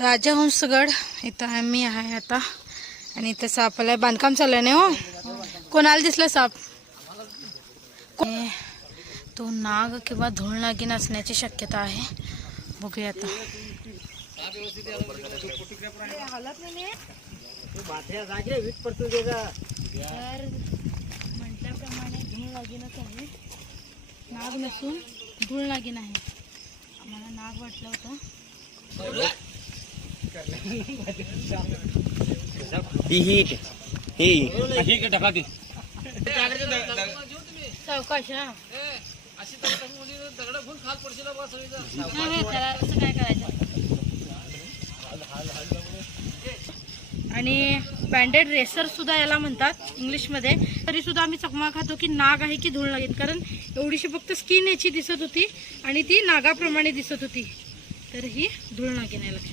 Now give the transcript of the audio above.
राजहंसगड इथं आम्ही आहे आता आणि इथं सापाला बांधकाम चालू आहे. नाही हो, कोणाला दिसलं साप? तो नाग किंवा धूळ नागिन असण्याची शक्यता आहे. बघूया आता. म्हटल्याप्रमाणे धूळ नागिनच आहे, नाग नसून धूळ नागिन आहे. आम्हाला नाग वाटलं होतं. सावकाश काय करायचं. आणि बँडेड रेसर सुद्धा याला म्हणतात इंग्लिशमध्ये. तरी सुद्धा आम्ही चकमा खातो की नाग आहे की धूळ नागिन, कारण एवढीशी फक्त स्किन याची दिसत होती आणि ती नागाप्रमाणे दिसत होती, तर ही धूळ नागिन आहे. लक्षात